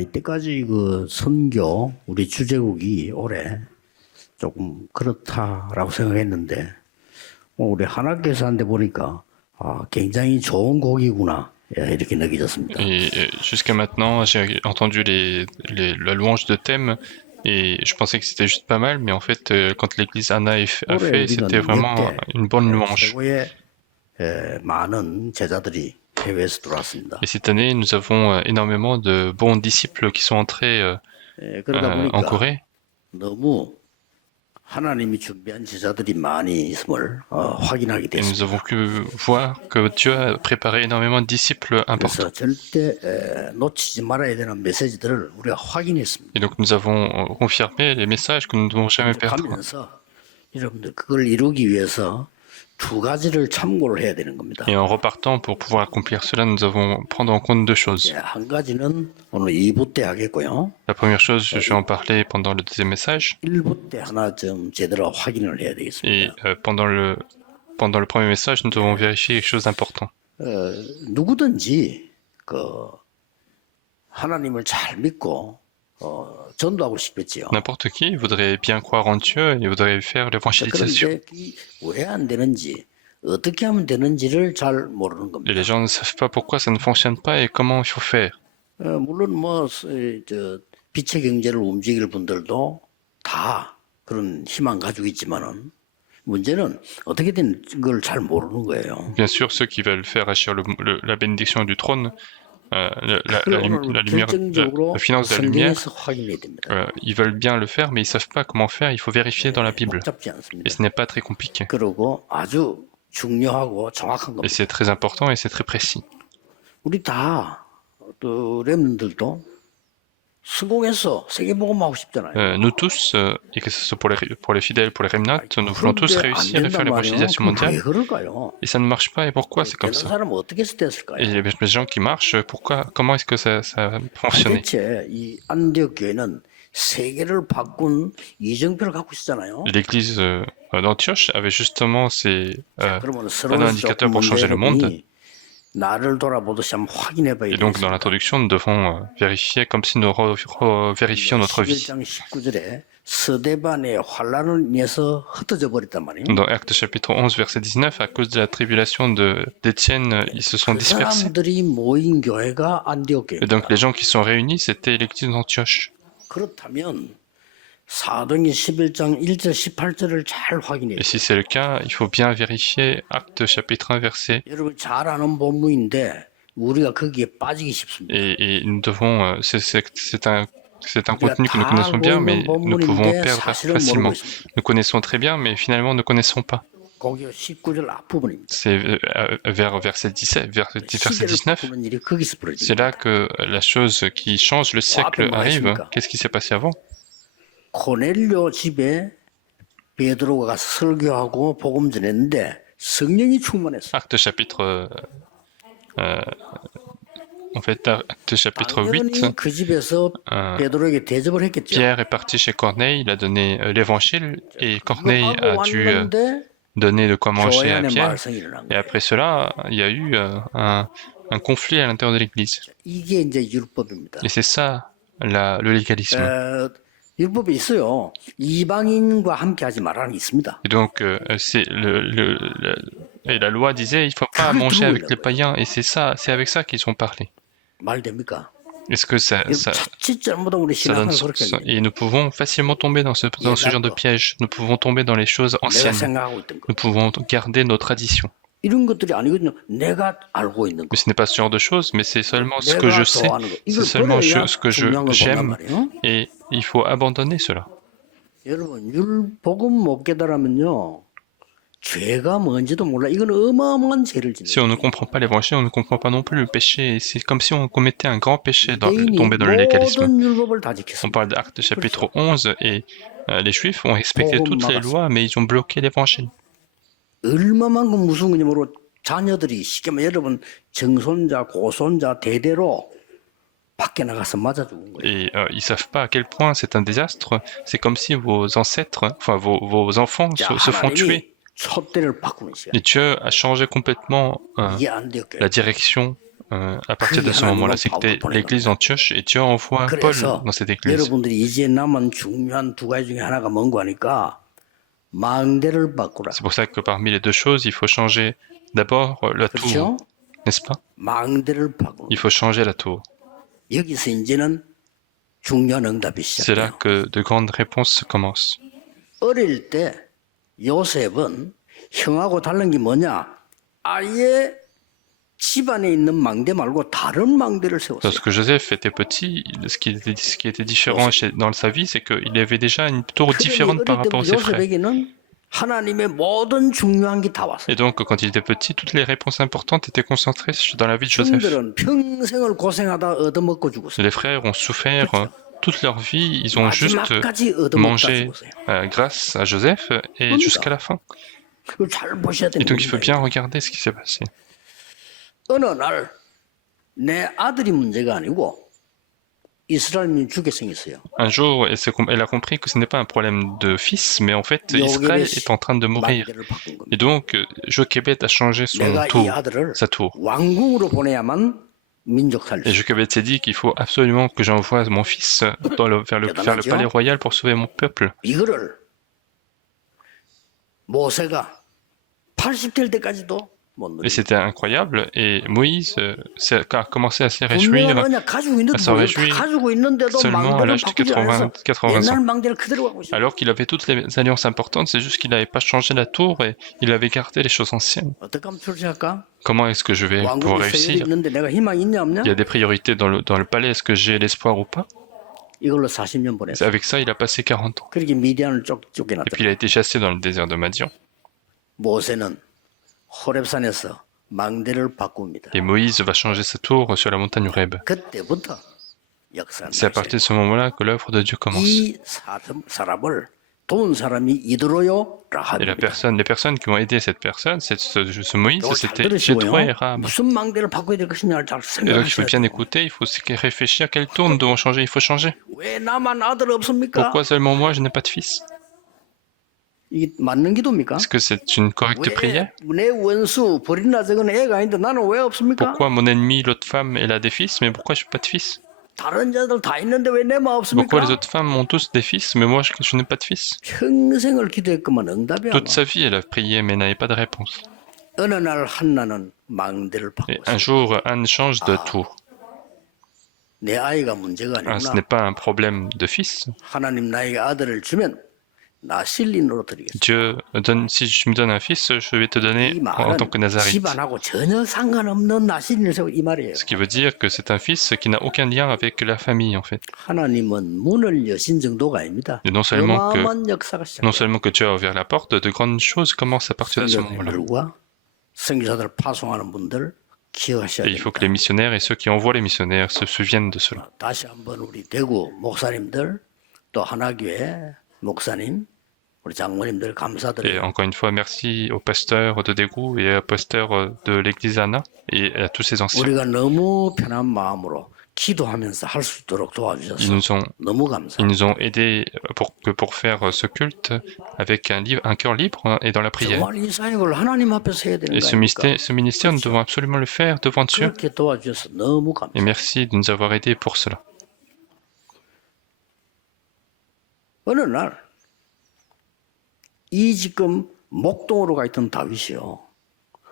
이때까지 그 선교 우리 주제국이 올해 조금 그렇다라고 생각했는데 우리 한학교사한테 보니까 굉장히 좋은 곡이구나 이렇게 느껴졌습니다. Et jusqu'à maintenant, j'ai entendu la louange de thème et je pensais que c'était juste pas mal, mais en fait, quand l'église Anna a 올해 fait, c'était 우리는 vraiment 역대 une bonne louange. 최고의 많은 제자들이 해외에서 들어왔습니다. Et cette année, nous avons énormément de bons disciples qui sont entrés 그러다 en 보니까 Corée. 너무 하나님이 준비한 제자들이 많이 있음을 확인하게 Et nous 됐습니다. avons pu voir que Dieu a préparé énormément de disciples importants. 그래서 절대 놓치지 말아야 되는 메시지들을 우리가 확인했습니다. Et donc nous avons confirmé les messages que nous ne devons jamais perdre. 하면서 여러분들 그걸 이루기 위해서 두 가지를 참고를 해야 되는 겁니다. Et en repartant pour pouvoir accomplir cela, nous devons prendre en compte deux choses. 한 가지는 오늘 2부 때 하겠고요. La première chose, je vais en parler pendant le deuxième message. 1부 때 하나 좀 제대로 확인을 해야 Et 되겠습니다. pendant le premier message, nous devons vérifier quelque chose d'important. 누구든지 하나님을 잘 믿고 전도하고 싶겠지요. N'importe qui voudrait bien croire en Dieu et voudrait faire l'évangélisation. 그런데 왜 안 되는지 어떻게 하면 되는지를 잘 모르는 Et 겁니다. les gens ne savent pas pourquoi ça ne fonctionne pas et comment il faut faire. 물론 빛의 경제를 움직일 분들도 다 그런 희망 가지고 있지만은 문제는 어떻게 된 걸 잘 모르는 거예요. Bien sûr, ceux qui veulent faire agir la bénédiction du trône, la lumière, la finance de la lumière, 성경에서 확인해야 됩니다. ils veulent bien le faire, mais ils savent pas comment faire. Il faut vérifier dans la Bible. 복잡지 Et 않습니다. ce n'est pas très compliqué. 그리고 아주 중요하고 정확한 Et 겁니다. c'est très important et c'est très précis. 우리 다 또 렘들도 성공해서 세계복음하고 싶잖아요. Nous tous, et que ce soit pour les fidèles, pour les remnants, nous voulons tous réussir et faire l'évangélisation 왜 mondiale. 그럴까요? Et ça ne marche pas. Et pourquoi c'est comme 되는 ça? 사람은 어떻게 해서 됐을까요? Et les gens qui marchent, comment est-ce que ça a fonctionné? 대체 이 안디옥 교회는 세계를 바꾼 이정표를 갖고 있잖아요. L'église d'Antioche avait justement 그러면 un 서로 indicateur pour changer le monde. 나를 돌아보듯이 한번 확인해 봐야 Et donc, dans l'introduction, nous devons vérifier comme si nous vérifions notre vie. 11장 19절에 스데반의 환란을 인해서 흩어져 버렸단 말이에요. Dans Actes chapitre 11, verset 19, à cause de la tribulation d'Étienne, ils se sont 그 dispersés. 사람들이 모인 교회가 안디옥 Et donc, 교회입니다. les gens qui sont réunis, c'était l'église d'Antioche. 그렇다면 사도행전 11장 1절 18절을 잘 확인해야 Et 돼요. si c'est le cas, il faut bien vérifier Actes chapitre 1, verset. 여러분 잘 아는 본문인데 우리가 거기에 빠지기 쉽습니다. Et nous devons, c'est un contenu que nous connaissons bien, mais nous pouvons perdre facilement. Nous connaissons très bien, mais finalement, nous ne connaissons pas. 거기 19절 앞부분입니다. C'est vers verset 17, verset 시대를 19. 바꾸는 일이 거기서 C'est 벌어집니다. là que la chose qui change le siècle arrive. Qu'est-ce qui s'est passé avant? 코넬료 집에 베드로가 가서 설교하고 복음 전했는데 성령이 충만했어요. Acte chapitre, en fait, Acte chapitre 8, 당연히 그 집에서 베드로에게 대접을 했겠죠. Pierre est parti chez Corneille, il a donné l'évangile, et Corneille a dû 왔는데 donner de quoi manger 교회 à 안에 Pierre. 말썽이 일어난 Et 거예요. après cela, il y a eu un conflit à l'intérieur de l'église. 이게 이제 율법입니다. Et c'est ça, le légalisme. 율법에 있어요. 이방인과 함께 하지 말라는 게 있습니다. Et donc, c'est et la loi disait, il faut pas manger avec les païens, et c'est avec ça qu'ils ont parlé. 말 됩니까? Est-ce que ça 자칫 잘못하면 우리 donne 신앙은 그렇게 해요. et nous pouvons facilement tomber dans ce genre de piège. Nous pouvons tomber dans les choses 내가 anciennes. 생각하고 있던 거. Nous pouvons garder nos traditions. 이런 것들이 아니거든요. 내가 알고 있는 거. Mais ce n'est pas ce genre de choses, mais c'est seulement ce que je 내가 sais. 좋아하는 거. C'est 이걸 seulement 버려야 ce que 중요한 걸 본단 j'aime. 말이에요. Et il faut abandonner cela. 여러분 율법은 못 깨달으면요. 죄가 뭔지도 몰라. 이건 어마어마한 죄를 Si 짓는 on ne comprend pas l'évangile, on ne comprend pas non plus le péché. Et c'est comme si on commettait un grand péché, 유대인이 tomber dans le légalisme. 모든 율법을 다 On 지켰습니다. parle d'Actes chapitre 11 et les Juifs ont respecté toutes les lois, mais ils ont bloqué l'évangile. 얼마만큼 무서운 건지 모르고 자녀들이 쉽게 말해 여러분 정손자 고손자 대대로 밖에 나가서 맞아 죽은 거예요. Et ils savent pas à quel point c'est un désastre. C'est comme si vos ancêtres, enfin vos enfants se font tuer. 촛대를 바꾸는 시간. Et Dieu a changé complètement 이게 안 돼요. la direction à partir de ce moment-là. C'était l'église d'Antioche et Dieu envoie Paul dans cette église. 여러분들이 이제 남은 중요한 두 가지 중에 하나가 뭔가 하니까 망대를 바꾸라. C'est pour ça que parmi les deux choses, il faut changer d'abord la tour, 그렇죠? n'est-ce pas? 망대를 바꾸라. Il faut changer la tour. 여기서 이제는 중요한 응답이 C'est là 시작돼요. que de grandes réponses commencent. 어릴 때 요셉은 형하고 다른 게 뭐냐? 아예 집안에 있는 망대 말고 다른 망대를 세웠어요. Lorsque Joseph était petit, ce qui était différent dans sa vie, c'est qu'il avait déjà une tour différente par rapport à ses frères. 요셉에게는 하나님의 모든 중요한 게 다 왔어요. Et donc, quand il était petit, toutes les réponses importantes étaient concentrées dans la vie de Joseph. 형들은 평생을 고생하다 얻어먹고 죽었어요. Les frères ont souffert toute leur vie, ils ont juste 마지막까지 얻어먹다 mangé 죽었어요. grâce à Joseph et jusqu'à la fin. 그걸 잘 보셔야 Et 되는 donc, il faut 겁니다. bien regarder ce qui s'est passé. 어느 날 내 아들이 문제가 아니고 이스라엘이 죽게 생겼어요. Un jour, elle a compris que ce n'est pas un problème de fils, mais en fait, Israël est en train de mourir. 망대를 바꾼 겁니다. Et donc, Jochebed a changé son 내가 이 tour, 아들을 sa tour. 왕궁으로 보내야만 민족 살릴 Et 수 있어요. Jochebed s'est dit qu'il faut absolument que j'envoie mon fils vers le palais royal pour sauver mon peuple. 이거를 모세가 80될 때까지도 못 Et 누리고 c'était incroyable. Et Moïse a commencé à se 분명한 réjouir 언약 가지고 있는데 s'en réjouit 가지고 있는데도 seulement à 망대를 l'âge de 바꾸지 않아서 80 옛날 ans. 망대를 그대로 갖고 있어요. Alors qu'il avait toutes les alliances importantes, c'est juste qu'il n'avait pas changé la tour et il avait gardé les choses anciennes. 어떻게 하면 출세할까? Comment est-ce que je vais pouvoir 왕궁에 세율이 réussir? 있는데 내가 희망이 있냐 없냐? Il y a des priorités dans le palais, est-ce que j'ai l'espoir ou pas? 이걸로 40년 보냈어요. Avec ça, il a passé 40 ans. 그렇게 미디안을 Et 쫓겨났다. puis il a été chassé dans le désert de Madian. 모세는 호렙산에서 망대를 바꿉니다. Et Moïse va changer sa tour sur la montagne Horeb. 그때부터 역사는 C'est à partir de ce moment-là que l'œuvre de Dieu commence. 이 사람을 도운 사람이 이드로요 Et 라합입니다. les personnes qui ont aidé cette personne, ce Moïse, 이거 잘 c'était Jéthro et 들으시고요. Rahab. 무슨 망대를 바꿔야 될 것이냐를 잘 Et donc il faut 생각하셔야 bien 돼요. écouter, il faut réfléchir quelle tour nous devons changer, il faut changer. 왜 나만 아들 없습니까? Pourquoi seulement moi je n'ai pas de fils? 이게 맞는 기도입니까? Est-ce que c'est une correcte prière? 내 원수 버린다 적은 애가 있는데 나는 왜 없습니까? Pourquoi mon ennemi, l'autre femme, elle a des fils, mais pourquoi je n'ai pas de fils? 다른 자들 다 있는데 왜 내만 Pourquoi les 없습니까? autres femmes ont tous des fils, mais moi je n'ai pas de fils? 평생을 기도했구만 응답이 안 Toute 와. sa vie, elle a prié, mais n'avait pas de réponse. 어느 날 한나는 망대를 Et 바꿨어요. un jour, Anne change de tour. 내 아이가 문제가 Ce 아니구나. n'est pas un problème de fils. 하나님 나에게 아들을 주면 나 실린으로 드리겠습니다. Dieu donne, si tu me donnes un fils, je vais te donner 이 en 말은 tant que Nazarite. 집안하고 전혀 상관없는 나실린을 세워 이 말이에요. Ce qui veut dire que c'est un fils qui n'a aucun lien avec la famille, en fait. 하나님은 문을 여신 정도가 아닙니다. Et non seulement 어마어마한 역사가 Non 시작돼요. seulement que Dieu a ouvert la porte, de grandes choses commencent à partir de ce moment-là. 선교사들과 선교사들 파송하는 분들 기억하셔야 Et il faut que 됩니다. les missionnaires et ceux qui envoient les missionnaires se souviennent de cela. 다시 한번 우리 대구 목사님들 또 하나교회 목사님 우리 장모님들 Et 감사드려요. encore une fois, merci aux pasteurs de Daegu et aux pasteurs de l'église Anna et à tous ces anciens. 우리가 너무 편한 마음으로 기도하면서 할 수 있도록 Ils 도와주셔서 nous ont, 너무 ils 감사합니다. nous ont aidés pour faire ce culte avec un cœur libre et dans la prière. 정말 이 사역을 하나님 앞에서 해야 되는 Et 거 ce 아닙니까? ministère, nous devons absolument le faire devant Dieu. 그렇게 도와주셔서 너무 Et 감사합니다. merci de nous avoir aidés pour cela. 어느 날 이 지금 목동으로 가 있던 다윗이요.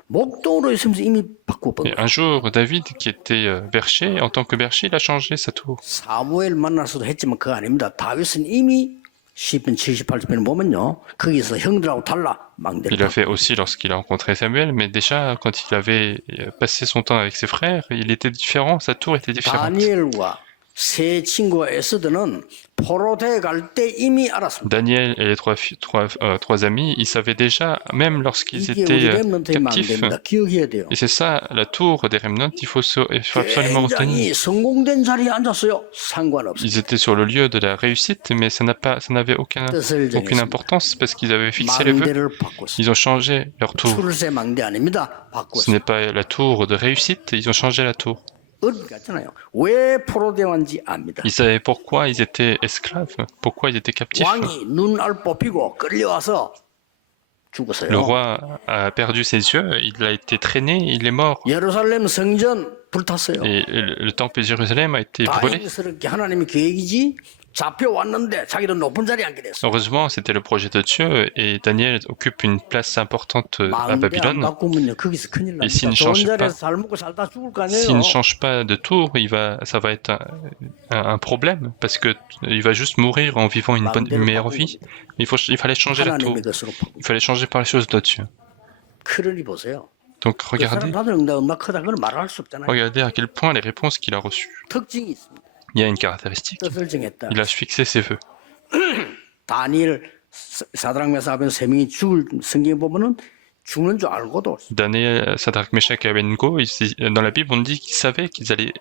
목동으로 있으면서 이미 바꿔본 Et 거예요. un jour, David, qui était bercher, en tant que bercher, il a changé sa tour. 사무엘 만나서도 했지만 그거 아닙니다. 다윗은 이미 시편 78편을 보면요. 거기서 형들하고 달라 망대를 Il a fait aussi lorsqu'il a rencontré Samuel, mais déjà, quand il avait passé son temps avec ses frères, il était différent, sa tour était différente. 다니엘과 세 친구와 에스더는 포로대에 갈 때 이미 알았습니다. Daniel et les trois amis, ils savaient déjà, même lorsqu'ils 이게 우리 étaient 렘넌트의 captifs, 망대입니다. 기억해야 돼요. et c'est ça, la tour des Remnant, il faut absolument retenir. 굉장히 성공된 자리에 앉았어요. 상관없어요. Ils étaient sur le lieu de la réussite, mais ça n'avait aucune importance parce qu'ils avaient fixé les vœux. 망대를 바꿨어요. Ils ont changé leur tour. 출세 망대 아닙니다. Ce 바꿨어요. n'est pas la tour de réussite, ils ont changé la tour. 어디 갔잖아요. 왜 포로대 왔는지 압니다. Ils savaient pourquoi ils étaient esclaves, pourquoi ils étaient captifs. 왕이 눈알 뽑히고 끌려와서 Le roi a perdu ses yeux, il a été traîné, il est mort. 예루살렘 성전 불탔어요. Et le temple de Jérusalem a été brûlé. 다행스럽게 하나님의 계획이지 잡혀왔는데 자기도 높은 자리에 앉게 됐어. Heureusement, c'était le projet de Dieu et Daniel occupe une place importante à 망대 안 Babylone. 바꾸면요 거기서 큰일 Et s'il 납니다. ne 좋은 change 자리에서 pas, 살 먹고 살다 죽을 거 s'il ne 아니에요. change pas de tour, ça va être un problème parce que il va juste mourir en vivant une meilleure vie. Il fallait changer la tour. 하나님의 것으로 바꾸고. Il fallait changer par les choses de Dieu. 그러니 보세요. Donc 그 사람 regardez, 받은 응답 얼마나 크다 그걸 말할 수 없잖아요. regardez à quel point les réponses qu'il a reçues. 특징이 있습니다. Il y a une caractéristique. 뜻을 정했다. Il a fixé ses vœux. 다니엘 사드락 메삭 아벤 세 명이 죽을 성경에 보면은 죽는 줄 알고도 Daniel, Sadrach, Meshach et Abednego, dans la Bible, on dit qu'ils savaient qu'ils allaient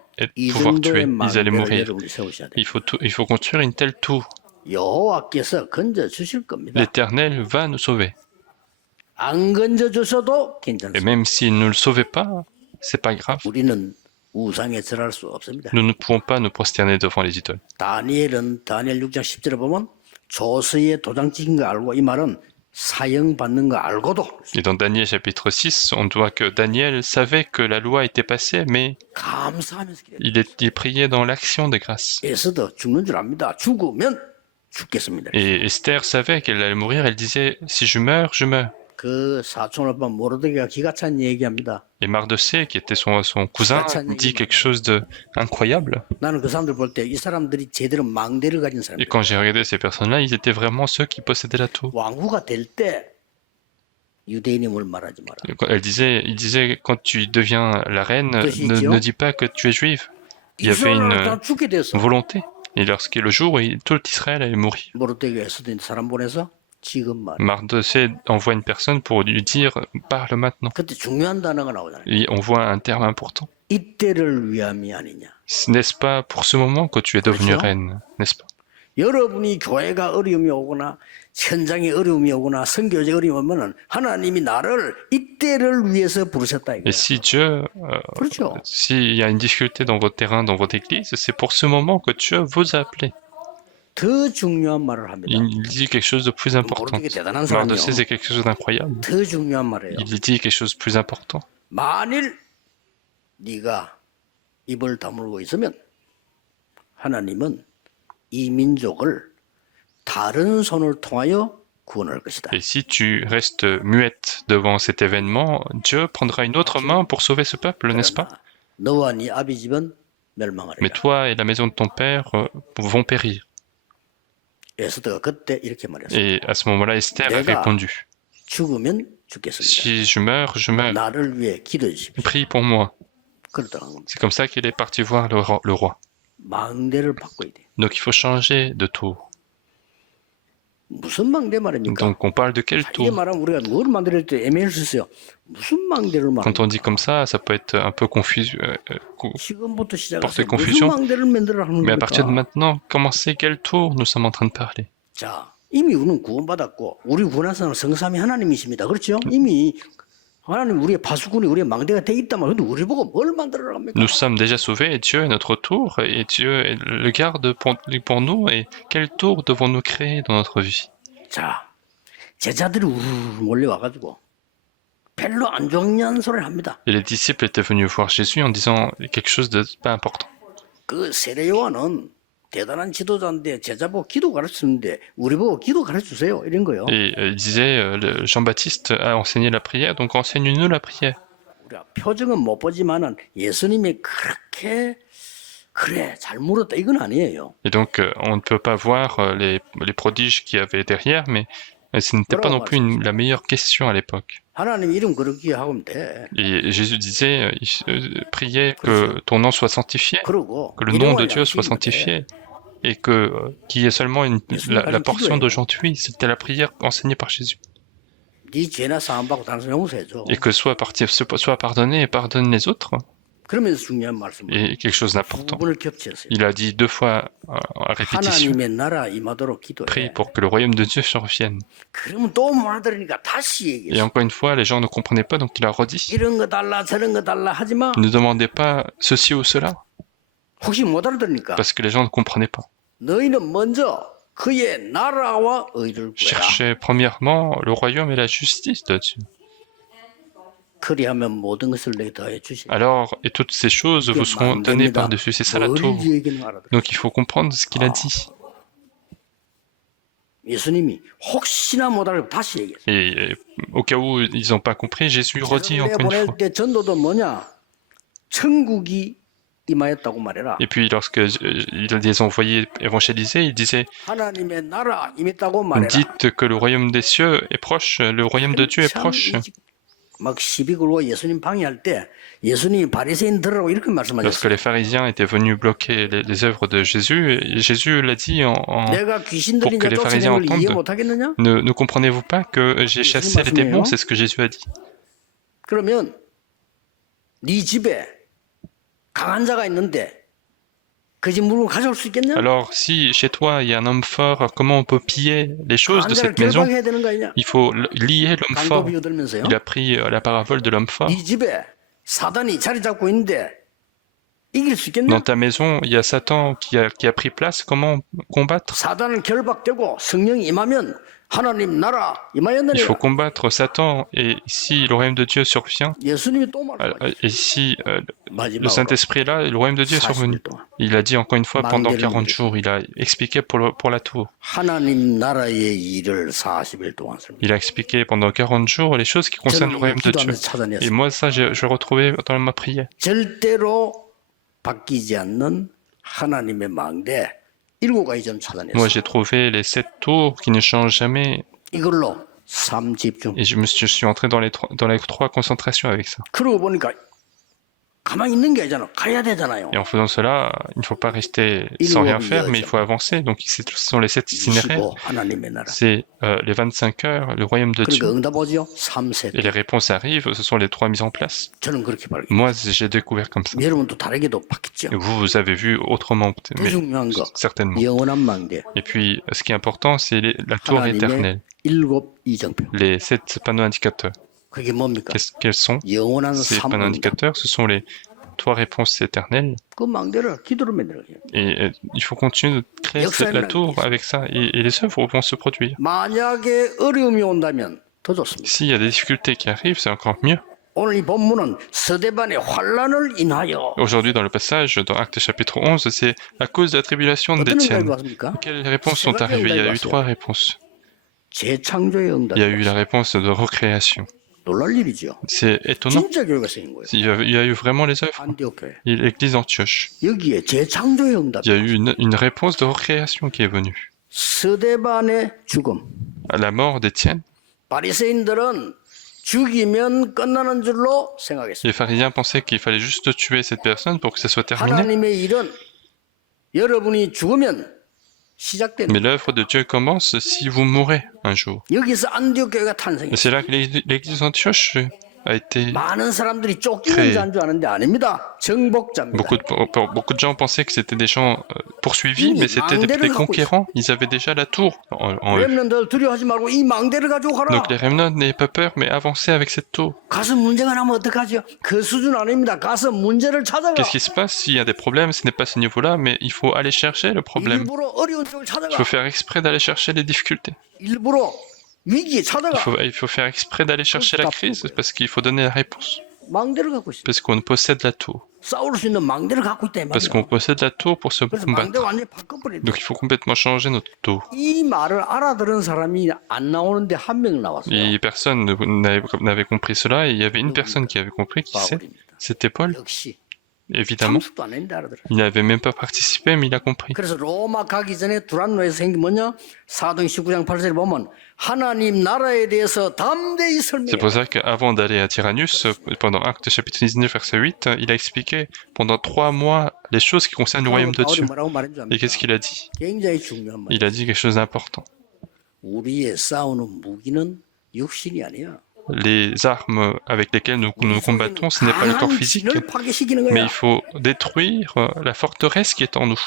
pouvoir tuer, ils allaient mourir. 여러분이 세우셔야 돼요. Il faut construire une telle tour. 여호와께서 건져 주실 겁니다. L'Éternel va nous sauver. 안 건져 주셔도 Et 괜찮습니다. même s'il ne le sauvait pas, c'est pas grave. 우리는 우상에 절할 수 없습니다. Nous ne pouvons pas nous prosterner devant les idoles. 다니엘은 다니엘 6장 10절에 보면 조서에 도장 찍힌 거 알고 이 말은 사형 받는 거 알고도 Et dans Daniel chapitre 6, on voit que Daniel savait que la loi était passée, mais 감사하면서 기도해요. il priait dans l'action de grâce. 에스더 죽는 줄 압니다. 죽으면 죽겠습니다. Et Esther savait qu'elle allait mourir, elle disait, si je meurs, je meurs. 그 사촌 오빠 모르드게가 기가 찬 얘기합니다. Et Mardochée, qui était son cousin, dit quelque chose d'incroyable. 나는 그 사람들 볼 때 이 사람들이 제대로 망대를 가진 Et 사람들. quand j'ai regardé ces personnes-là, ils étaient vraiment ceux qui possédaient la tour. 왕후가 될 때 유대인임을 말하지 마라. Il disait, quand tu deviens la reine, ne dis pas que tu es juive. Il y avait 이스라엘은 une 다 죽게 됐어. volonté. Et lorsqu'il le jour, tout Israël allait mourir. 모르드게에서도 사람 보내서 지금 말. Mardochée envoie une personne pour lui dire, parle maintenant. 그때 중요한 단어가 나오잖아요. Et on voit un terme important. 이때를 위함이 아니냐. N'est-ce pas pour ce moment que tu es devenue 그렇죠? reine, n'est-ce pas? 여러분이 교회가 어려움이 오거나 현장에 어려움이 오거나 선교제 어려움이 오면은 하나님이 나를 이때를 위해서 부르셨다 이거야. Et si Dieu, 그렇죠. s'il y a une difficulté dans votre terrain, dans votre église, c'est pour ce moment que Dieu vous a appelé. 더 중요한 말을 합니다. Il dit quelque chose de plus important. 모르드게 대단한 사람이요. Mardochée, c'est quelque chose d'incroyable. 더 중요한 말이에요. Il dit quelque chose de plus important. 만일 네가 입을 다물고 있으면 하나님은 이 민족을 다른 손을 통하여 구원할 것이다. Et si tu restes muette devant cet événement, Dieu prendra une autre main pour sauver ce peuple, n'est-ce pas? 너와 네 아비 집은 Mais 멸망하리라. toi et la maison de ton père vont périr. 에스더가 그때 이렇게 말했어요. Et à ce moment-là, Esther a 내가 répondu, 죽으면 죽겠습니다. si je meurs, je meurs. 나를 위해 기도해 주십시오. Prie pour moi. 그러더라는 겁니다. C'est comme ça qu'il est parti voir le roi. 망대를 바꿔야 돼. Donc il faut changer de tour. 무슨 망대 말입니까? Donc on parle de quelle 이게 tour? 말하면 우리가 뭘 만들어야 돼 애매할 수 있어요. 무슨 망대를 Quand on dit 말합니까? comme ça peut être un peu confus. 지금부터 시작해서 porter 무슨 confusion. 망대를 만들어 하는 Mais à partir de 겁니까? maintenant, commencez quelle tour nous sommes en train de parler. 자, 이미 우리는 구원받았고 우리 구원하시는 성삼위 하나님이십니다. 그렇죠? 이미 하나님 우리의 파수꾼이 우리의 망대가 돼 있단 말이에요. 근데 우리 보고 뭘 만들어 합니까? Nous sommes déjà sauvés et Dieu est notre tour et Dieu le garde pour nous. Et quelle tour devons-nous créer dans notre vie? 자, 제자들이 우르르 몰려와가지고 별로 안 중요한 소리를 합니다. Et les disciples étaient venus voir Jésus en disant quelque chose de pas important. 그 세례 요한은 대단한 지도자인데 제자 보고 기도 가르치는데 우리 보고 기도 가르쳐주세요 이런 거요. Et il disait, Jean-Baptiste a enseigné la prière, donc enseigne-nous la prière. 우리가 표정은 못 보지만은 예수님이 그렇게 그래 잘 물었다 이건 아니에요. Et donc on ne peut pas voir les prodiges qu'il y avait derrière, mais ce n'était pas non plus la meilleure question à l'époque. 하나님 이름 그렇게 하면 돼. Et Jésus disait, priez que ton nom soit sanctifié, 그러고 que le nom de Dieu soit sanctifié, et qu'il y ait seulement la portion d'aujourd'hui. C'était la prière enseignée par Jésus. 네 죄나 사함 받고 다른 사람 용서해줘. Et que soit pardonné et pardonne les autres. 그러면서 중요한 말씀을 Et quelque chose 두 d'important. 번을 겹쳤어요. Il a dit 2 fois à répétition, 하나님의 나라 임하도록 prie 기도해. pour que le royaume de Dieu se revienne. 그러면 또 못 알아들으니까 다시 Et 얘기해. encore une fois, les gens ne comprenaient pas, donc il a redit. 이런 거 달라 저런 거 달라 하지 마. Ne demandez pas ceci ou cela, 혹시 못 알아들으니까 parce que les gens ne comprenaient pas. 너희는 먼저 그의 나라와 의를 구해라. Cherchez premièrement le royaume et la justice de Dieu. 그리하면 모든 것을 내게 더해 주시리. Alors, et toutes ces choses vous seront données par-dessus. C'est ça la tour. Donc il faut comprendre ce qu'il a dit. 예수님이 혹시나 못 알고 다시 얘기했어요. Et au cas où ils n'ont pas compris, Jésus redit encore une 보낼 fois. 때 전도도 뭐냐? 천국이 임하였다고 말해라. Et puis lorsque il les a envoyés évangéliser, il disait 하나님의 나라 임했다고 말해라. dites que le royaume des cieux est proche, le royaume de Dieu est proche. 막 시비 걸고 예수님 방해할 때 예수님이 바리새인들하고 이렇게 Lorsque 말씀하셨어요. les pharisiens étaient venus bloquer les œuvres de Jésus, Jésus l'a dit 내가 pour 귀신들이 que les pharisiens 쫓아내는 걸 이해 entendent. 못하겠느냐? Ne comprenez-vous pas que j'ai chassé les démons? C'est ce que Jésus a dit. 그러면 네 집에 강한 자가 있는데 그 집 물건 가져올 수 있겠냐? Alors, si chez toi il y a un homme fort, comment on peut piller les choses de 강한 자를 cette maison? 결박해야 되는 거 아니냐? Il faut lier l'homme 강도 fort. 비유들면서요. Il a pris la parabole de l'homme fort. 네 집에 사단이 자리 잡고 있는데 이길 수 있겠냐? Dans ta maison, il y a Satan qui a pris place. Comment combattre? 사단은 결박되고 성령이 임하면 하나님 나라 Il 임하였느니라. faut combattre Satan. Et si le royaume de Dieu survient, 예수님이 또 말씀하셨어요. et si le 마지막으로 Saint-Esprit est là, le royaume de Dieu est 40일 survenu. 동안 Il a dit encore une fois pendant 40 jours, il a expliqué pour la tour. 하나님 나라의 일을 40일 동안 설명. Il a expliqué pendant 40 jours les choses qui concernent le 저는 royaume de Dieu. 기도하면서 찾아냈어요. Et moi, ça, je retrouvais dans ma prière. 절대로 바뀌지 않는 하나님의 망대 7가지 점 Moi, 찾아냈어요. j'ai trouvé les 7 tours qui ne changent jamais. 이걸로 삶 집중. Et je suis entré dans les 3 concentrations avec ça. 그러고 보니까 가만히 있는 게 아니잖아. 가야 되잖아요. Et en faisant cela, il ne faut pas rester sans rien faire, mais il faut avancer. Donc, ce sont les 7 itinéraires. 25 하나님의 나라. C'est les 25 heures, le royaume de 그러니까 Dieu. 응답 오죠. 3세. Et les réponses arrivent, ce sont les 3 mises en place. 저는 그렇게 발견. Moi, j'ai découvert comme ça. 여러분도 다르게도 바뀌죠. Et vous avez vu autrement, 더 mais 중요한 거 certainement. 영원한 망대. Et puis, ce qui est important, c'est la tour éternelle, 하나님의 7 이정표. les 7 panneaux indicateurs. 그게 뭡니까? Quels sont 영원한 ces 삶 panneaux 응답. indicateurs? Ce sont les 3 réponses éternelles. 그 망대를 기도로 만들어요. Et il faut continuer de créer la tour avec ça. Et les œuvres vont se produire. 만약에 어려움이 온다면 더 좋습니다. S'il y a des difficultés qui arrivent, c'est encore mieux. 오늘 이 본문은 스데반의 환란을 인하여 Aujourd'hui, dans le passage, dans Actes chapitre 11, c'est à cause de la tribulation 어떤 응답이 d'Étienne. 왔습니까? Quelles réponses sont arrivées? Il y a eu 3 réponses. 재창조의 응답이 Il y a eu la 왔어요. réponse de recréation. 놀랄 일이죠. C'est étonnant. 진짜 교회가 생긴 거예요. Il y a eu vraiment les œuvres. 안디옥 교회. L'église d'Antioche. 여기에 재창조의 응답이 Il y a eu une réponse de recréation qui est venue. 스데반의 죽음. À la mort d'Étienne, 바리새인들은 죽이면 끝나는 줄로 생각했어요. les pharisiens pensaient qu'il fallait juste tuer cette personne pour que ça soit terminé. 하나님의 일은 여러분이 죽으면 시작되는 Mais l'œuvre de Dieu commence si vous mourrez un jour. 여기서 안디옥 교회가 Et 탄생했어요. c'est là que l'église d'Antioche a été... 많은 사람들이 쫓기는 créé. 자인 줄 아는데 아닙니다. 정복자입니다. Beaucoup de gens pensaient que c'était des gens poursuivis, mais c'était des conquérants. Ils avaient déjà la tour en eux. 렘넌트들 두려워하지 말고 이 망대를 가지고 가라. Donc les remnants, n'ayez pas peur, mais avancez avec cette tour. 가서 문제가 나면 어떡하죠? 그 수준 아닙니다. 가서 문제를 찾아가. Qu'est-ce qui se passe s'il y a des problèmes? Ce n'est pas ce niveau-là, mais il faut aller chercher le problème. 일부러 어려운 쪽을 Il 찾아가. faut faire exprès d'aller chercher les difficultés. 일부러 위기에 찾아가. Il faut faire exprès d'aller chercher la crise, parce qu'il faut donner la réponse. 망대를 갖고 있어요. Parce qu'on possède la tour. 싸울 수 있는 망대를 갖고 있다 이 Parce 말이에요. qu'on possède la tour pour se 그래서 망대 combattre. 완전히 바꿔버린다. Donc il faut complètement changer notre tour. 이 말을 알아들은 사람이 안 나오는데 한 명 나왔어요. Et personne n'avait compris cela, et il y avait une personne qui avait compris, qui c'est? 바울입니다. C'était Paul, 역시 évidemment. 참석도 안 했는데 알아들어요. Il n'avait même pas participé, mais il a compris. 그래서 로마 가기 전에 두란노에서 생긴 뭐냐? 사도행 19장 8절에 보면 하나님 나라에 대해서 담대히 C'est 설명해요. pour ça qu'avant d'aller à Tyrannus, pendant Actes chapitre 19, verset 8, il a expliqué pendant 3 mois les choses qui concernent le royaume de 바울이 Dieu. 뭐라고 말했는지 Et 압니까? qu'est-ce qu'il a dit? 굉장히 중요한 말. Il a dit quelque chose d'important. 우리의 싸우는 무기는 육신이 아니야. Les armes avec lesquelles nous combattons, ce n'est pas le corps physique, 진을 파괴시키는 mais 거야. il faut détruire la forteresse qui est en nous.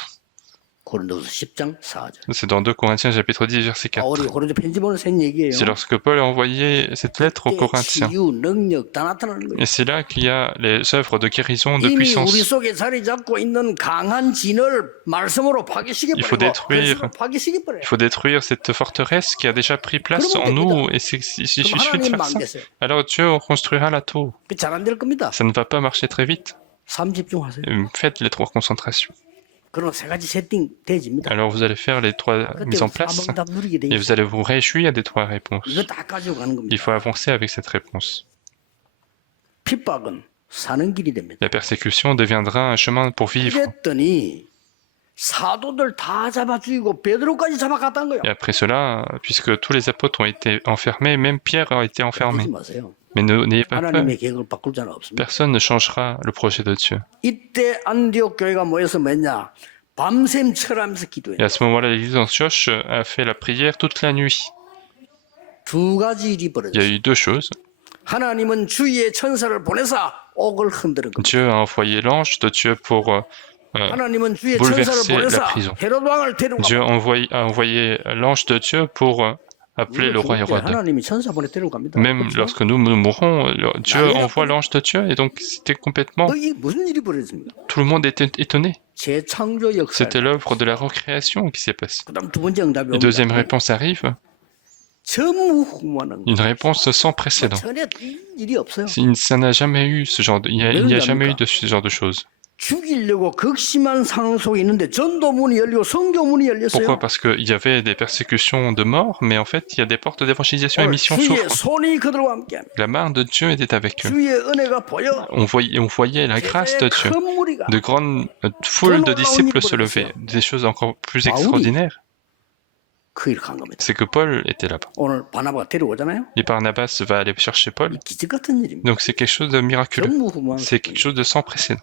고린도서 10장 4절. C'est dans 2 Corinthiens chapitre 10 verset 4. 바울이 고린도 편지 보내서 한 얘기예요. C'est lorsque Paul a envoyé cette lettre aux 그때 Corinthiens. 치유, 능력 다 나타나는 거예요. Et c'est là qu'il y a les œuvres de guérison, de 이미 puissance. 우리 속에 자리 잡고 있는 강한 진을 말씀으로 파괴시켜 Il faut 버리고 détruire. 그리스도로 파괴시켜 버려요. Il faut détruire cette forteresse qui a déjà pris place en nous, et il suffit de faire ça. Alors Dieu construira la tour. 잘 안 될 겁니다. Ça ne va pas marcher très vite. 집중하세요. Faites les 3 concentrations. 그럼 세 가지 세팅 되집니다. Alors vous allez faire les 3 mises en place, et vous allez vous réjouir des 3 réponses. 이거 다 가지고 가는 겁니다. Il faut avancer avec cette réponse. 핍박은 사는 길이 됩니다. La persécution deviendra un chemin pour vivre. 그랬더니 사도들 다 잡아 죽이고 베드로까지 잡아갔다는 거예요. Et après cela, puisque tous les apôtres ont été enfermés, même Pierre a été enfermé. 그러지 마세요. Mais n'ayez pas peur. 하나님의 계획을 바꿀 자는 없습니다. Personne ne changera le projet de Dieu. 이때 안디옥 교회가 모여서 뭐냐? 밤샘 철하면서 기도해요. Et à ce moment-là, l'église d'Antioche a fait la prière toute la nuit. 두 가지 일이 Il y a 벌어졌어요. eu 2 choses. 하나님은 주위의 천사를 보내서 옥을 흔드는 겁니다. Dieu a envoyé l'ange de Dieu pour 하나님은 주위의 bouleverser 천사를 la 보내서 prison. 헤롯 왕을 데리고 Dieu 갑니다. a envoyé l'ange de Dieu pour appeler le roi Hérode. 하나님이 천사 보내 데리고 갑니다. Même 그렇죠? lorsque nous mourrons, Dieu envoie l'ange de Dieu, et donc c'était complètement... 이게 무슨 일이 벌어졌습니까? Tout le monde était étonné. 재창조 역사. C'était l'œuvre de la recréation qui s'est passée. 그다음 두 번째 응답이 Et deuxième 옵니다. réponse arrive, 전무후무한 응답. une réponse sans précédent. 전에 일이 없어요. Ça n'a jamais eu ce genre de... Il n'y a jamais eu de ce genre de choses. 죽이려고 극심한 상황 속에 있는데 전도문이 열리고 성교문이 열렸어요. Pourquoi? Parce qu'il y avait des persécutions de mort, mais en fait, il y a des portes d'évangélisation et 오늘 mission 주의 s'ouvrent. 손이 그들과 함께합니다. La main de Dieu était avec eux. 주의 은혜가 보여. On voyait la grâce de Dieu. 큰 무리가 De grandes foules de disciples se levaient. Des choses encore plus extraordinaires, 그 일을 간 겁니다. c'est que Paul était là-bas. 오늘 바나바가 데려오잖아요. Et Barnabas va aller chercher Paul. 기적 같은 일입니다. Donc c'est quelque chose de miraculeux. 전무후무한. C'est quelque chose de sans précédent.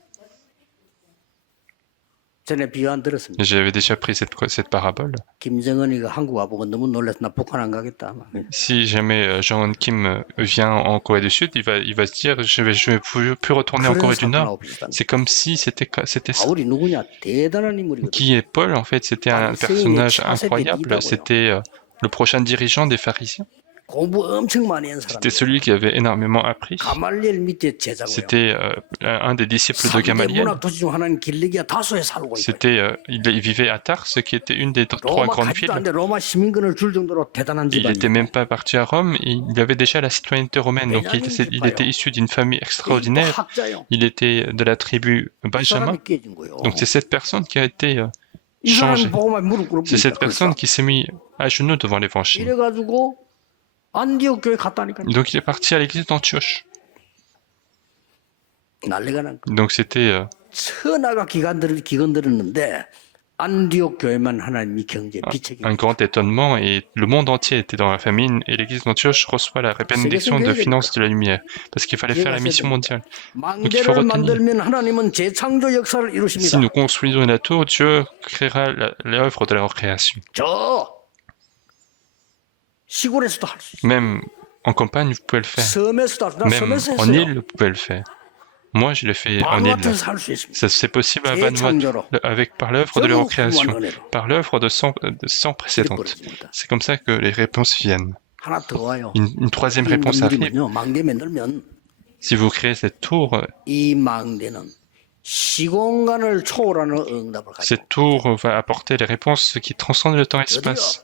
전에 비유한 들었습니다. J'avais déjà pris cette parabole. 김정은이가 한국 와보고 너무 놀라서 나 북한 안 가겠다. 막. Si jamais Jean Kim vient en Corée du Sud, il va se dire je vais plus retourner en Corée du Nord. C'est comme si c'était ça. 바울이 누구냐? 대단한 인물이거든. Qui est Paul en fait? C'était un personnage incroyable. C'était le prochain dirigeant des pharisiens. 공부 엄청 많이 한 사람. C'était celui qui avait énormément appris. 가말리엘 밑에 제자고요. C'était un des disciples de 3대 Gamaliel. 문학 도시 중 하나는 길리기아 다소에 살고 있고. C'était, il vivait à Tarse, qui était une des 3 로마 grandes 가지도 villes. 않는데 로마 시민권을 줄 정도로 대단한 Il n'était 집안이에요. même pas parti à Rome, il avait déjà la citoyenneté romaine, donc il était issu d'une famille extraordinaire. 학자요. Il était de la tribu 이 Benjamin. 사람이 깨진 거예요. Donc c'est cette personne qui a été 이 changée. 사람 보고만 무릎 꿇고 C'est cette personne qui s'est mis à genoux devant l'évangile. 이래가지고 안디옥 교회 갔다니까요. Donc il est parti à l'église d'Antioche. 난리가 난 거. Donc c'était 천하가 기관 들었는데 안디옥 교회만 하나님이 경제 빛의 un grand étonnement, et le monde entier était dans la famine, et l'église d'Antioche reçoit la bénédiction de finances de la lumière, parce qu'il fallait faire la mission mondiale. 망대를 만들면 하나님은 재창조 역사를 Si 이루십니다. nous construisons la tour, Dieu créera l'œuvre de la recréation. 저 시골에서도 할 수 있어요. Même en campagne, vous pouvez le faire. 섬에서도 할 수 있어요. 나 Même 섬에서 en 했어요. île, vous pouvez le faire. Moi, je l'ai fait en île. 바누아투에서 할 수 있습니다. Ça, c'est possible à Vanuatu, par l'œuvre de la recréation, par l'œuvre de sans précédente. C'est comme ça que les réponses viennent. 하나 더 와요. Une troisième réponse arrive. 망대 만들면 Si vous créez cette tour, 이 망대는 시공간을 초월하는 응답을 가지고 cette tour va apporter les réponses qui transcendent le temps et l'espace.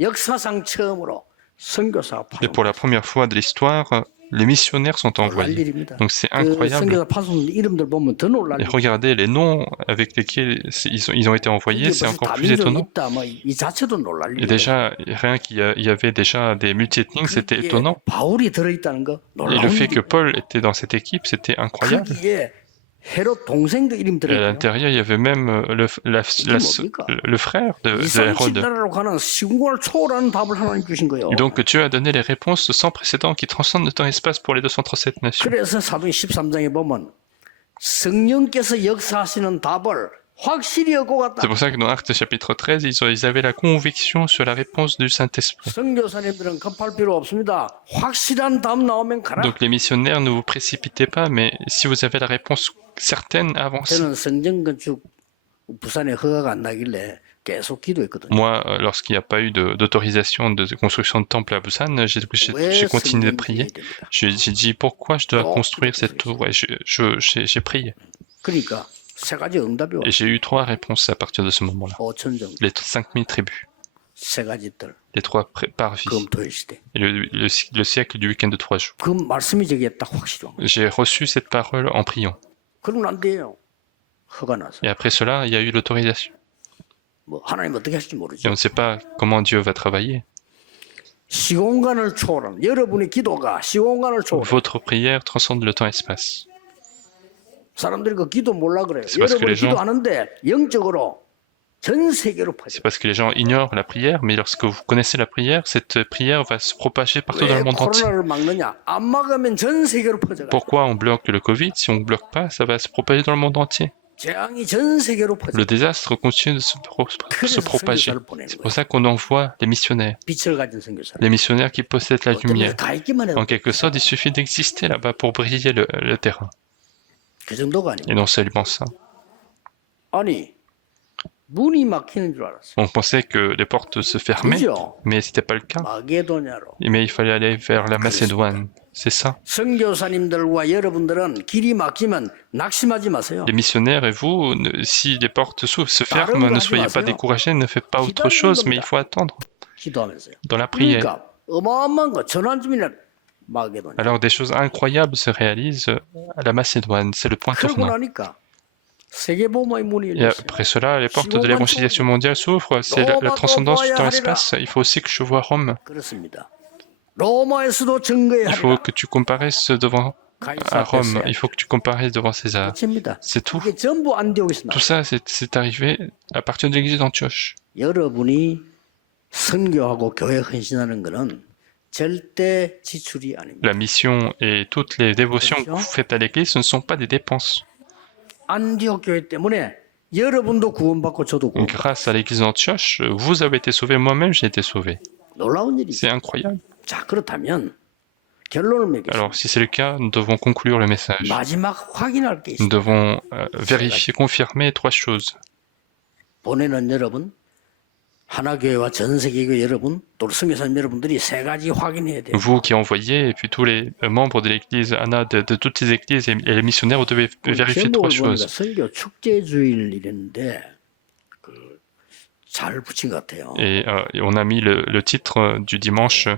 역사상 처음으로 선교사가 Et pour la première fois de l'histoire, les missionnaires sont envoyés. 일입니다. Donc c'est 그 incroyable. 선교사 파송 이름들 보면 더 놀랄 Et regardez les noms avec lesquels ils ont été envoyés, c'est encore plus étonnant. 있다, 이 자체도 놀랄 Et déjà, rien qu'il y avait déjà des multiethniques, c'était étonnant. 바울이 들어있다는 거 Et le fait que Paul était dans cette équipe, c'était incroyable. 거기에 헤롯 동생도 이름 Et à 들어있고요. l'intérieur, il y avait même le frère de Hérode. 이산치나라로 가는 시공간을 초월하는 답을 하나님 주신 거예요. Et donc Dieu a donné les réponses sans précédent qui transcendent le temps et l'espace pour les 237 nations. 그래서 사도행 13장에 보면 성령께서 역사하시는 답을 확실히 얻고 갔다. C'est pour ça que dans Actes chapitre 13, ils avaient la conviction sur la réponse du Saint-Esprit. 선교사님들은 급할 필요 없습니다. 확실한 답 나오면 가라. Donc les missionnaires, ne vous précipitez pas, mais si vous avez la réponse certaine, avancez. 저는 성전 건축 부산에 허가가 안 나길래 계속 기도했거든요. Moi, lorsqu'il n'y a pas eu d'autorisation de construction de temple à Busan, j'ai continué de prier. J'ai dit pourquoi je dois construire cette tour et j'ai prié. 그러니까 세 가지 응답이 Et j'ai eu 3 réponses à partir de ce moment-là. 5천 정도. Les 5000 tribus, 세 가지 뜰. les 3 parvis 검토일 시대. et le siècle du week-end de 3 jours. 그 말씀이 저기에 딱 확실히 온 거예요. J'ai reçu cette parole en priant. 그러면 안 돼요. 허가 나서. Et après cela, il y a eu l'autorisation. 뭐 하나님 어떻게 하실지 Et 모르죠. on ne sait pas comment Dieu va travailler. 시공간을 초월하는 여러분의 기도가 시공간을 초월해. Votre prière transcende le temps-espace. 사람들이 그 기도 몰라 그래요. C'est parce que 여러분이 les gens- 기도하는데 영적으로 전 세계로 퍼져. C'est parce que les gens ignorent la prière, mais lorsque vous connaissez la prière, cette prière va se propager partout dans 왜 le monde entier. 코로나를 막느냐? 안 막으면 전 세계로 퍼져가. Pourquoi on bloque le Covid? Si on ne bloque pas, ça va se propager dans le monde entier. 재앙이 전 세계로 퍼져. Le désastre continue de se propager. C'est pour ça qu'on envoie les missionnaires. 빛을 가진 선교사. Les missionnaires qui possèdent la lumière. 가 있기만 해도 En quelque sorte, il suffit d'exister là-bas pour briller le terrain. 그 정도가 Et 아니고. non seulement ça. 아니 문이 막히는 줄 알았어. On pensait que les portes se fermaient, 그죠? mais c'était pas le cas. 마게도냐로. Mais il fallait aller vers la Macédoine. C'est ça. 선교사님들과 여러분들은 길이 막히면 낙심하지 마세요. Les missionnaires et vous, si les portes se ferment, ne soyez pas découragés, ne faites pas autre chose, mais il faut attendre 기도하면서요. dans la prière. 그러니까 어마어마한 거 전환점이나 마게도냐. Alors des choses incroyables se réalisent à la Macédoine, c'est le point 그러고 tournant. 나니까 세계보험의 문이 Et 열렸어요. après cela, les portes de l'évangélisation mondiale s'ouvrent, c'est la transcendance du temps-espace. Il faut aussi que je vois Rome. 그렇습니다. 로마에서도 Il 증거해야 faut 하리라. que tu comparaisses devant à Rome, il faut que tu comparaisses devant César. 끝입니다. C'est tout. 이게 전부 안디옥에서 Tout 나와요. ça, c'est arrivé à partir de l'église d'Antioche. 여러분이 선교하고 교회 헌신하는 거는 절대 지출이 아닙니다. La mission et toutes les dévotions que vous faites à l'église, ce ne sont pas des dépenses. 안디옥 교회 때문에 여러분도 구원받고 저도 구원. Grâce à l'église d'Antioche, vous avez été sauvé, moi-même j'ai été sauvé. 놀라운 일이죠. C'est incroyable. 자 그렇다면 결론을 매겠습니다. Alors, si c'est le cas, nous devons conclure le message. 마지막 확인할 게 Nous 있습니다. devons vérifier, confirmer 3 choses. 보내는 여러분, 하나교회와 전 세계교회 여러분, 또 선교사님 여러분들이 3가지 확인해야 돼요. Vous qui envoyez, et puis tous les membres de l'église, Anna, de toutes les églises et les missionnaires, vous devez vérifier 3 제목을 보니까 choses. 선교 축제주일 이랬는데 잘 붙인 것 같아요. Et on a mis le titre du dimanche,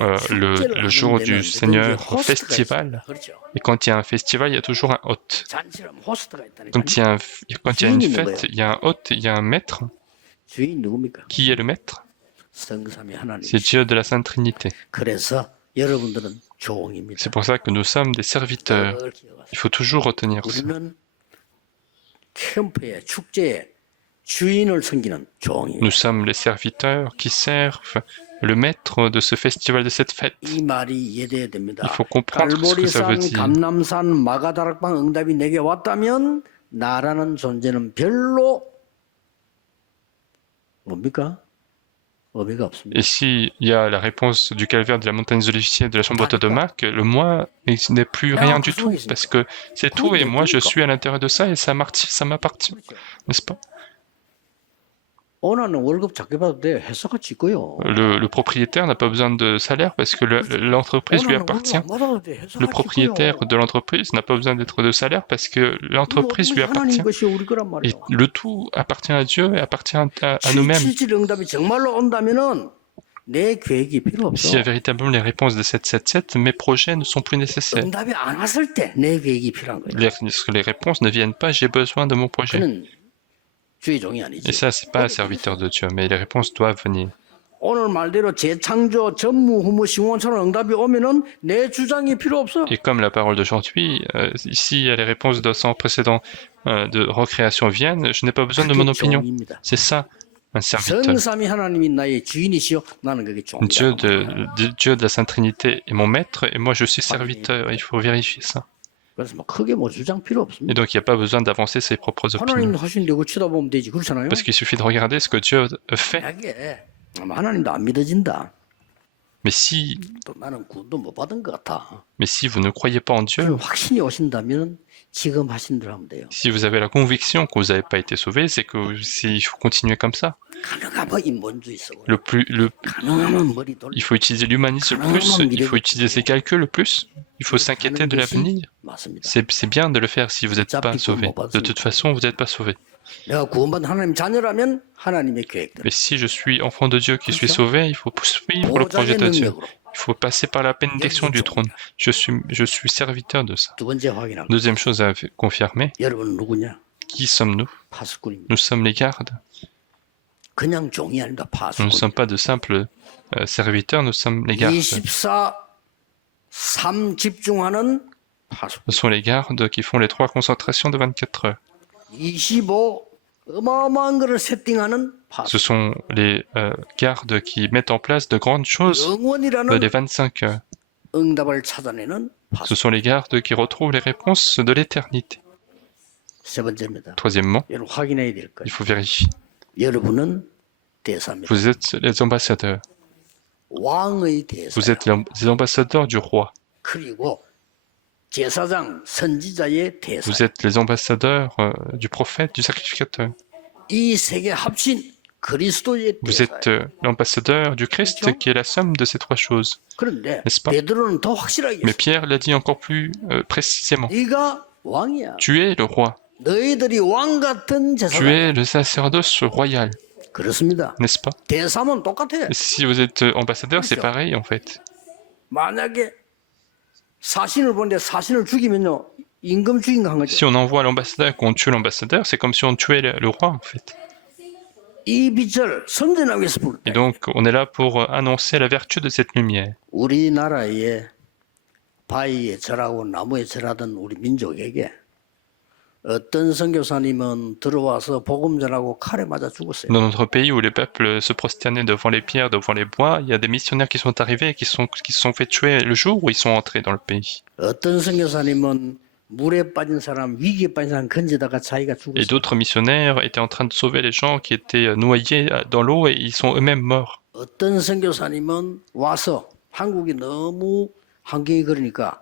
le jour du Seigneur festival. 그렇죠. Et quand il y a un festival, il y a toujours un hôte. 잔치라면 호스트가 있다니까. Quand il y a une fête, il y a un hôte, il y a un maître. 주인 누굽니까? Qui est le maître? 성삼위 하나님. C'est Dieu de la Sainte Trinité. 그래서 여러분들은 종입니다. C'est pour ça que nous sommes des serviteurs. 그걸 기억하세요. Il faut toujours retenir ça. 우리는 캠프에 축제에 주인을 섬기는 종입니다. Nous sommes les serviteurs qui servent le maître de ce festival, de cette fête. 이 말이 이해돼야 됩니다. Il faut comprendre ce que ça veut 갈보리산, dire. 감남산, 마가다락방 응답이 내게 왔다면 나라는 존재는 별로 뭡니까? 의미가 없습니다. Et s'il y a la réponse du calvaire, de la montagne des Oliviers, de la chambre haute de Marc, le moi n'est plus rien du tout, parce que c'est tout, et moi je suis à l'intérieur de ça, et ça m'appartient, n'est-ce pas? 오너는 월급 작게 받아도 돼. 회사가 짓고요. Le propriétaire n'a pas besoin de salaire parce que l'entreprise lui appartient. Le propriétaire de l'entreprise n'a pas besoin d'être de salaire parce que l'entreprise lui appartient. Et le tout appartient à Dieu et appartient à nous-mêmes. 777 응답이 정말로 온다면은 내 계획이 필요 없어. S'il y a véritablement les réponses de 777, mes projets ne sont plus nécessaires. 응답이 안 왔을 때 내 계획이 필요한 거예요. Les réponses ne viennent pas, j'ai besoin de mon projet. 그는 주의 종이 아니지. Et ça, c'est pas un serviteur de Dieu, mais les réponses doivent venir. 오늘 말대로 재창조, 전무후무, 시공원처럼 응답이 오면은 내 주장이 필요 없어. Et comme la parole d'aujourd'hui, ici, les réponses de sans précédent de recréation viennent, je n'ai pas besoin de mon opinion. 종입니다. C'est ça, un serviteur. 성삼위 하나님이 나의 주인이시여 나는 그게 종이다. Dieu de la Sainte Trinité est mon maître, et moi je suis serviteur. Il faut vérifier ça. 그래서 뭐 크게 뭐 주장 필요 Et 없습니다. donc il n'y a pas besoin d'avancer ses propres 하나님 opinions. 하신데 그거 쳐다보면 되지 그렇잖아요. Parce qu'il suffit de regarder ce que Dieu fait. 이게 아마 하나님도 안 믿어진다. Mais si 또 나는 구원도 못 받은 것 같아. vous ne croyez pas en Dieu, 그럼 확신이 오신다면 지금 하신 대로 하면 돼요. si vous avez la conviction que vous n'avez pas été sauvé, c'est que il faut continuer comme ça. 가능하면 인본주의 쓰고 가능하면 머리 돌려. Il faut utiliser l'humanisme le plus, il faut utiliser ses calculs le plus, il faut s'inquiéter de l'avenir. 맞습니다. C'est bien de le faire si vous n'êtes pas sauvé. De toute façon, vous n'êtes pas sauvé. 내가 구원받은 하나님 자녀라면 하나님의 계획대로. Mais si je suis enfant de Dieu qui suis sauvé, il faut suivre le projet de Dieu. Il faut passer par la bénédiction du trône. Je suis serviteur de ça. 두 번째 확인하고. Deuxième chose à confirmer, 여러분 누구냐? qui sommes-nous? 파수꾼입니다. Nous sommes les gardes. 그냥 종이 아닙니다. Nous ne 파수꾼. sommes pas de simples serviteurs, nous sommes les gardes. 24/3 집중하는 파수꾼. Ce sont les gardes qui font les 3 concentrations de 24 heures. 25 어마어마한 것을 세팅하는 Ce 파수꾼. sont les gardes qui mettent en place de grandes choses 영원이라는 les 25 heures. 응답을 찾아내는 Ce 파수꾼. sont les gardes qui retrouvent les réponses de l'éternité. 세 번째입니다. Troisièmement, 여러분 확인해야 될 il 거예요. faut vérifier. 여러분은 대사입니다. Vous êtes les ambassadeurs. 왕의 대사. Vous êtes les ambassadeurs du roi. 그리고 제사장 선지자의 대사. Vous êtes les ambassadeurs du prophète, du sacrificateur. 이 세 개 합친 그리스도의 Vous 대사. êtes l'ambassadeur du Christ qui est la somme de ces 3 choses. 그런데 n'est-ce pas? 베드로는 더 확실하게 Mais Pierre l'a dit encore plus précisément. 네가 왕이야. Tu es le roi. 너희들이 왕 같은 Tu 제사장. es le sacerdoce royal, 그렇습니다. n'est-ce pas? 대사면 똑같아. Si vous êtes ambassadeur, c'est pareil en fait. 만약에 사신을 보는데 사신을 죽이면요 임금 죽인 거 한 거죠. Si on envoie l'ambassadeur et qu'on tue l'ambassadeur, c'est comme si on tuait le roi en fait. 이 빛을 선전하기 위해서 부를 Et 때 donc on est là pour annoncer la vertu de cette lumière. 우리나라에 바위에 절하고 나무에 절하던 우리 민족에게 어떤 선교사님은 들어와서 복음 전하고 칼에 맞아 죽었어요. Dans notre pays où les peuples se prosternaient devant les pierres, devant les bois, il y a des missionnaires qui sont arrivés et qui se sont fait tuer le jour où ils sont entrés dans le pays. 어떤 선교사님은 물에 빠진 사람, 위기에 빠진 사람 건지다가 자기가 Et 죽었어요. d'autres missionnaires étaient en train de sauver les gens qui étaient noyés dans l'eau et ils sont eux-mêmes morts. 어떤 선교사님은 와서 한국이 너무 환경이 그러니까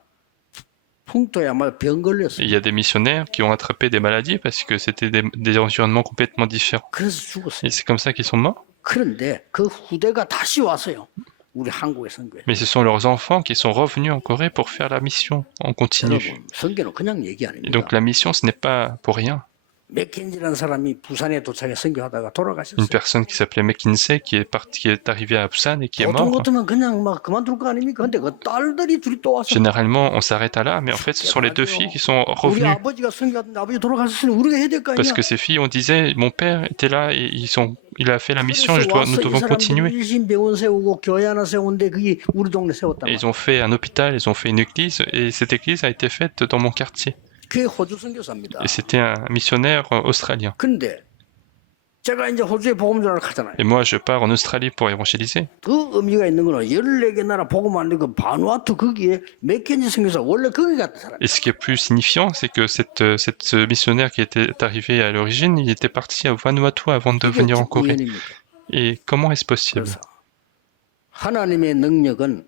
풍토야말로 병 Et 걸렸어요. il y a des missionnaires qui ont attrapé des maladies parce que c'était des environnements complètement différents. 그래서 죽었어요. Et c'est comme ça qu'ils sont morts. 그런데 그 후대가 다시 왔어요. 우리 한국의 선교에. Mais ce sont leurs enfants qui sont revenus en Corée pour faire la mission en continu. 여러분, 선교는 그냥 얘기 Et 아닙니다. donc la mission, ce n'est pas pour rien. 맥켄지라는 사람이 부산에 도착해 선교하다가 Une 돌아가셨어요. personne qui s'appelait McKinsey qui est arrivée à Busan et qui est 보통 mort. 같으면 그냥 막 그만둘 거 아닙니까? 근데 그 딸들이 둘이 또 와서 Généralement, on s'arrête à là, mais en fait, ce sont les 2 filles qui sont 우리 revenues. 아버지가 선교하던데 아버지 돌아가셨으니 우리가 해야 될 거 Parce 아니야? que ces filles, on disait, mon père était là et il a fait la mission, nous devons continuer. 일신 병원 세우고 교회 하나 세우는데 그게 우리 동네 세웠단 Et 말이야. ils ont fait un hôpital, ils ont fait une église, et cette église a été faite dans mon quartier. 그게 호주 선교사입니다. Et c'était un missionnaire australien. 근데 제가 이제 호주에 복음 전하러 가잖아요. Et moi, je pars en Australie pour évangéliser. 그 의미가 있는 거는 14개 나라 복음 안 되고 바누아투 거기에 맥켄지 선교사 원래 거기 갔던 사람. Et ce qui est plus signifiant, c'est que cette missionnaire qui était arrivé à l'origine, il était parti à Vanuatu avant de venir en Corée. Et comment est-ce possible? 그래서 하나님의 능력은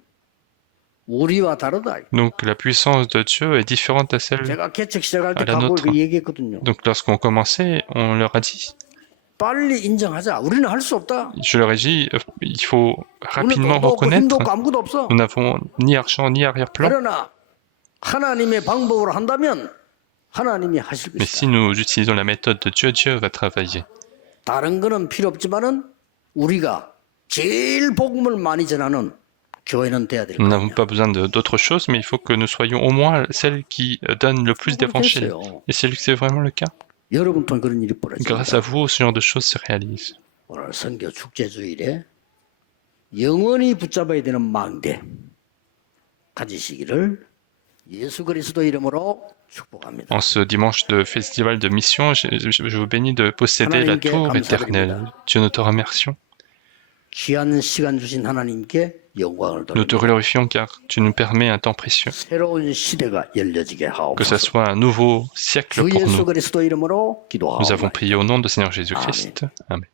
우리와 다르다. Donc la puissance de Dieu est différente à celle. 제가 개척 시작할 때 à la 각오를 nôtre. 그 얘기했거든요. Donc lorsqu'on commençait, on leur a dit, 빨리 인정하자. 우리는 할 수 없다. je leur ai dit, il faut 우리는 rapidement 돈도 없고 힘도 reconnaître, 없고 아무것도 없어. nous n'avons ni argent ni arrière-plan. 그러나 하나님의 방법으로 한다면 하나님이 하실 Mais si 것이다. nous utilisons la méthode de Dieu, Dieu va travailler. 다른 거는 필요 없지만은 우리가 제일 복음을 많이 전하는 교회는 돼야 될 Nous 거야. n'avons pas besoin d'autre chose, mais il faut que nous soyons au moins celles qui donnent le plus d'évangiles. 됐어요. Et c'est vraiment le cas. 여러분 통해 그런 일이 Grâce à 벌어집니다. vous, ce genre de choses se réalise. 오늘 선교 축제 주일에 영원히 붙잡아야 되는 망대 가지시기를 예수 그리스도 이름으로 축복합니다. En ce dimanche de festival de mission, je vous bénis de posséder la tour éternelle. Dieu, nous te remercions. 귀한 시간 주신 하나님께 영광을 Nous te 돌립니다. glorifions car tu nous permets un temps précieux. 새로운 시대가 열려지게 Que ce 하옵소서. soit un nouveau siècle 주 pour 예수 nous. 그리스도 이름으로 Nous avons 기도하옵나이다. prié au nom de Seigneur Jésus-Christ. Amen.